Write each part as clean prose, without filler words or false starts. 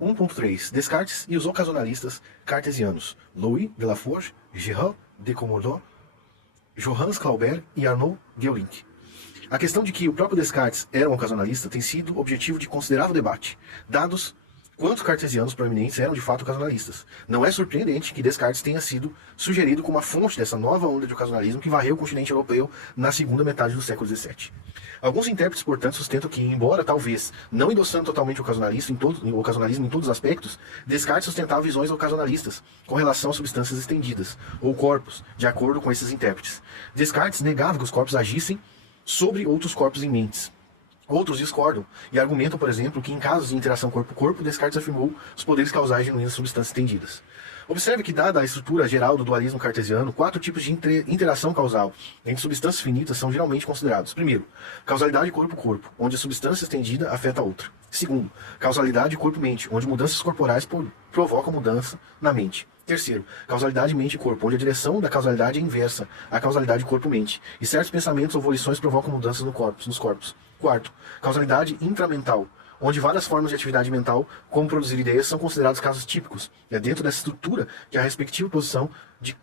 1.3 Descartes e os ocasionalistas cartesianos Louis de Laforge, Gerard de Commodore, Johannes Clauber e Arnaud Geolink. A questão de que o próprio Descartes era um ocasionalista tem sido objetivo de considerável debate, dados quantos cartesianos proeminentes eram de fato ocasionalistas. Não é surpreendente que Descartes tenha sido sugerido como a fonte dessa nova onda de ocasionalismo que varreu o continente europeu na segunda metade do século XVII. Alguns intérpretes, portanto, sustentam que, embora talvez não endossando totalmente o ocasionalismo em todos os aspectos, Descartes sustentava visões ocasionalistas com relação a substâncias estendidas, ou corpos, de acordo com esses intérpretes. Descartes negava que os corpos agissem sobre outros corpos imensos. Outros discordam e argumentam, por exemplo, que em casos de interação corpo-corpo, Descartes afirmou os poderes causais genuínos de substâncias estendidas. Observe que, dada a estrutura geral do dualismo cartesiano, 4 tipos de interação causal entre substâncias finitas são geralmente considerados. Primeiro, causalidade corpo-corpo, onde a substância estendida afeta a outra. Segundo, causalidade corpo-mente, onde mudanças corporais provocam mudança na mente. Terceiro, causalidade mente-corpo, onde a direção da causalidade é inversa à causalidade corpo-mente, e certos pensamentos ou volições provocam mudanças nos corpos. Quarto, causalidade intramental, onde várias formas de atividade mental, como produzir ideias, são considerados casos típicos. É dentro dessa estrutura que a respectiva posição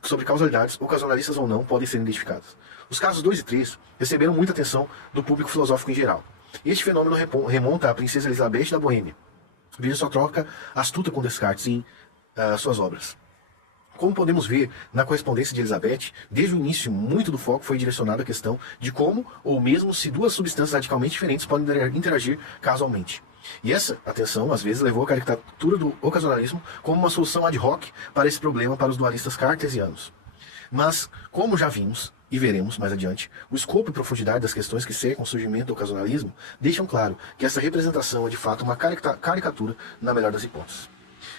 sobre causalidades, ocasionalistas ou não, podem ser identificadas. Os casos 2 e 3 receberam muita atenção do público filosófico em geral. Este fenômeno remonta à princesa Elizabeth da Boêmia. Veja sua troca astuta com Descartes em suas obras. Como podemos ver na correspondência de Elizabeth, desde o início, muito do foco foi direcionado à questão de como, ou mesmo se duas substâncias radicalmente diferentes podem interagir casualmente. E essa atenção, às vezes, levou a caricatura do ocasionalismo como uma solução ad hoc para esse problema para os dualistas cartesianos. Mas, como já vimos, e veremos mais adiante, o escopo e profundidade das questões que cercam o surgimento do ocasionalismo deixam claro que essa representação é de fato uma caricatura na melhor das hipóteses.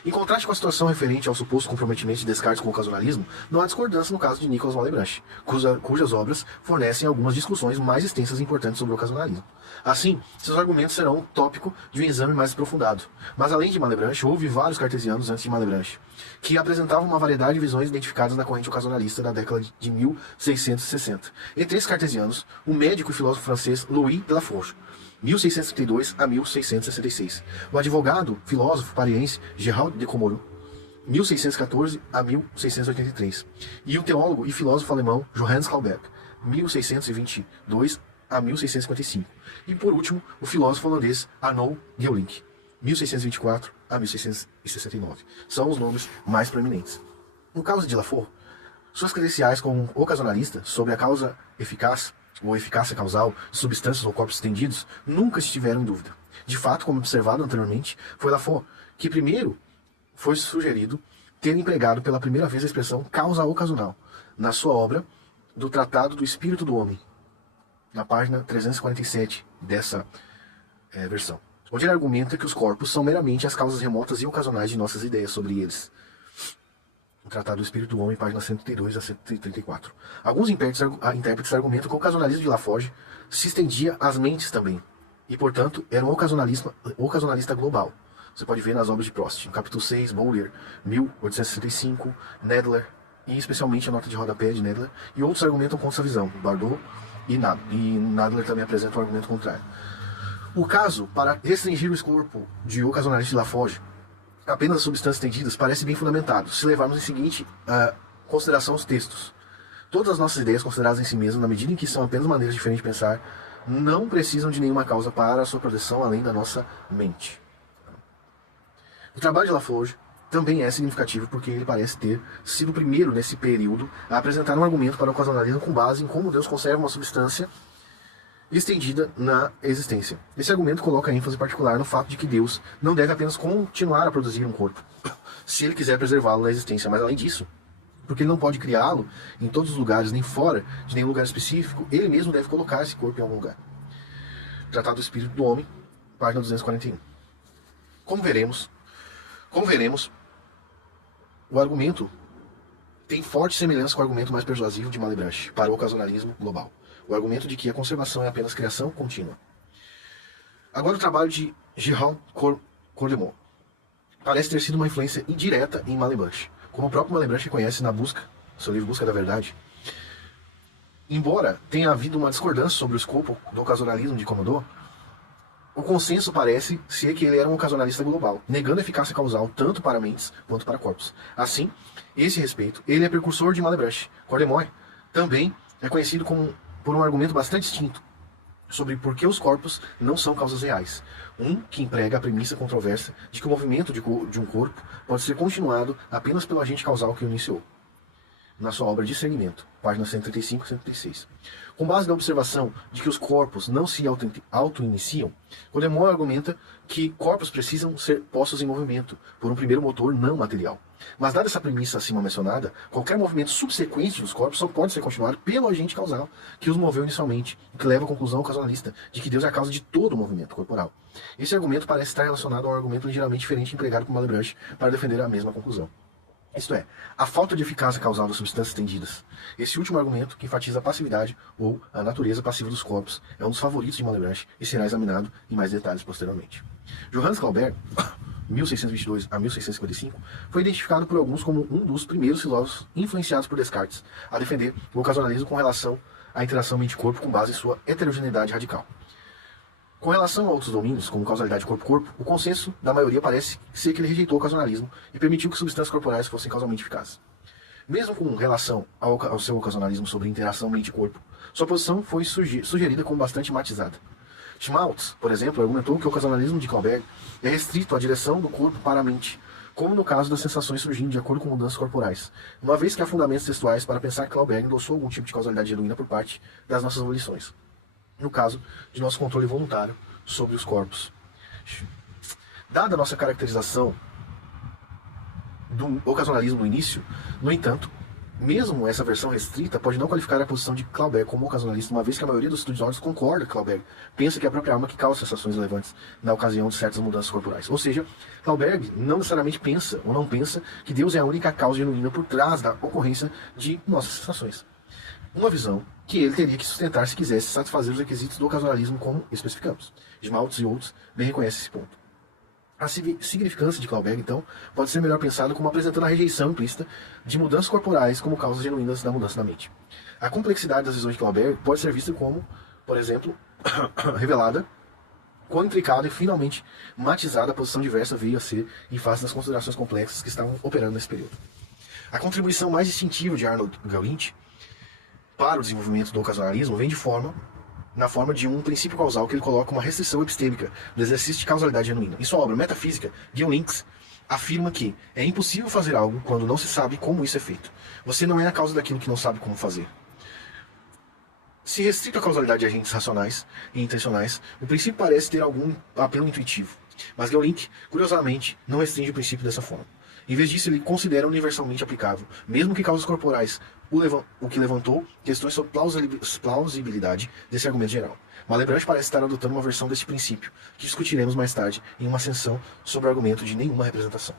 Em contraste com a situação referente ao suposto comprometimento de Descartes com o ocasionalismo, não há discordância no caso de Nicolas Malebranche, cujas obras fornecem algumas discussões mais extensas e importantes sobre o ocasionalismo. Assim, seus argumentos serão tópico de um exame mais aprofundado. Mas além de Malebranche, houve vários cartesianos antes de Malebranche, que apresentavam uma variedade de visões identificadas na corrente ocasionalista da década de 1660. Entre esses cartesianos, o médico e filósofo francês Louis de Laforge, 1632 a 1666. O advogado, filósofo pariense Gerard de Commodore, 1614 a 1683. E o teólogo e filósofo alemão Johannes Clauber, 1622 a 1655. E por último, o filósofo holandês Arnaud Geolink, 1624 a 1669. São os nomes mais proeminentes. No caso de Laforge, suas credenciais como ocasionalista sobre a causa eficaz ou eficácia causal de substâncias ou corpos estendidos nunca estiveram em dúvida. De fato, como observado anteriormente, foi Laforge que primeiro foi sugerido ter empregado pela primeira vez a expressão causa ocasional na sua obra do Tratado do Espírito do Homem, na página 347 dessa versão, onde ele argumenta que os corpos são meramente as causas remotas e ocasionais de nossas ideias sobre eles. O Tratado do Espírito do Homem, páginas 132 a 134. Alguns intérpretes argumentam que o ocasionalismo de Laforge se estendia às mentes também, e, portanto, era um ocasionalista global. Você pode ver nas obras de Prost, no capítulo 6, Bowler, 1865, Nedler, e especialmente a nota de rodapé de Nedler, e outros argumentam contra essa visão, Bardot e Nadler também apresenta um argumento contrário. O caso, para restringir o escopo de ocasionalista de Laforge apenas as substâncias estendidas, parece bem fundamentado, se levarmos em seguinte consideração os textos. Todas as nossas ideias consideradas em si mesmas, na medida em que são apenas maneiras diferentes de pensar, não precisam de nenhuma causa para a sua proteção além da nossa mente. O trabalho de Laforge também é significativo porque ele parece ter sido o primeiro nesse período a apresentar um argumento para o ocasionalismo com base em como Deus conserva uma substância estendida na existência. Esse argumento coloca ênfase particular no fato de que Deus não deve apenas continuar a produzir um corpo, se ele quiser preservá-lo na existência, mas além disso, porque ele não pode criá-lo em todos os lugares, nem fora de nenhum lugar específico, ele mesmo deve colocar esse corpo em algum lugar. Tratado do Espírito do Homem, página 241. Como veremos, o argumento tem forte semelhança com o argumento mais persuasivo de Malebranche para o ocasionalismo global. O argumento de que a conservação é apenas criação contínua. Agora o trabalho de Gerard Cordemont parece ter sido uma influência indireta em Malebranche, como o próprio Malebranche reconhece na seu livro Busca da Verdade. Embora tenha havido uma discordância sobre o escopo do ocasionalismo de Commodore, O consenso parece ser que ele era um ocasionalista global, negando a eficácia causal tanto para mentes quanto para corpos. Assim, esse respeito, ele é precursor de Malebranche. Cordemoy também é conhecido por um argumento bastante distinto sobre por que os corpos não são causas reais. Um que emprega a premissa controversa de que o movimento de um corpo pode ser continuado apenas pelo agente causal que o iniciou, na sua obra Discernimento, páginas 135 e 136. Com base na observação de que os corpos não se auto-iniciam, Coleman argumenta que corpos precisam ser postos em movimento por um primeiro motor não material. Mas dada essa premissa acima mencionada, qualquer movimento subsequente dos corpos só pode ser continuado pelo agente causal que os moveu inicialmente, o que leva à conclusão ocasionalista de que Deus é a causa de todo o movimento corporal. Esse argumento parece estar relacionado a um argumento ligeiramente diferente empregado por Malebranche para defender a mesma conclusão. Isto é, a falta de eficácia causal das substâncias tendidas. Esse último argumento, que enfatiza a passividade ou a natureza passiva dos corpos, é um dos favoritos de Malebranche e será examinado em mais detalhes posteriormente. Johannes Clauber, 1622 a 1655, foi identificado por alguns como um dos primeiros filósofos influenciados por Descartes a defender o ocasionalismo com relação à interação mente-corpo com base em sua heterogeneidade radical. Com relação a outros domínios, como causalidade corpo-corpo, o consenso da maioria parece ser que ele rejeitou o ocasionalismo e permitiu que substâncias corporais fossem causalmente eficazes. Mesmo com relação ao seu ocasionalismo sobre interação mente-corpo, sua posição foi sugerida como bastante matizada. Schmaltz, por exemplo, argumentou que o ocasionalismo de Clauber é restrito à direção do corpo para a mente, como no caso das sensações surgindo de acordo com mudanças corporais, uma vez que há fundamentos textuais para pensar que Clauber endossou algum tipo de causalidade genuína por parte das nossas volições, no caso de nosso controle voluntário sobre os corpos. Dada a nossa caracterização do ocasionalismo no início, no entanto, mesmo essa versão restrita pode não qualificar a posição de Clauber como ocasionalista, uma vez que a maioria dos estudiosos concorda que Clauber pensa que é a própria alma que causa sensações relevantes na ocasião de certas mudanças corporais. Ou seja, Clauber não necessariamente pensa ou não pensa que Deus é a única causa genuína por trás da ocorrência de nossas sensações. Uma visão que ele teria que sustentar se quisesse satisfazer os requisitos do ocasionalismo como especificamos. Schmaltz e outros bem reconhecem esse ponto. A significância de Clauber, então, pode ser melhor pensada como apresentando a rejeição implícita de mudanças corporais como causas genuínas da mudança da mente. A complexidade das visões de Clauber pode ser vista como, por exemplo, revelada, quão intricada e finalmente matizada a posição diversa veio a ser em face das considerações complexas que estavam operando nesse período. A contribuição mais distintiva de Arnold Gaulind para o desenvolvimento do ocasionalismo vem na forma de um princípio causal que ele coloca uma restrição epistêmica do exercício de causalidade genuína. Em sua obra Metafísica, Gaulind afirma que é impossível fazer algo quando não se sabe como isso é feito. Você não é a causa daquilo que não sabe como fazer. Se restrito à causalidade de agentes racionais e intencionais, o princípio parece ter algum apelo intuitivo. Mas Gaulind, curiosamente, não restringe o princípio dessa forma. Em vez disso, ele considera universalmente aplicável, mesmo que causas corporais, o que levantou questões sobre plausibilidade desse argumento geral. Malebranche parece estar adotando uma versão desse princípio, que discutiremos mais tarde em uma sessão sobre o argumento de nenhuma representação.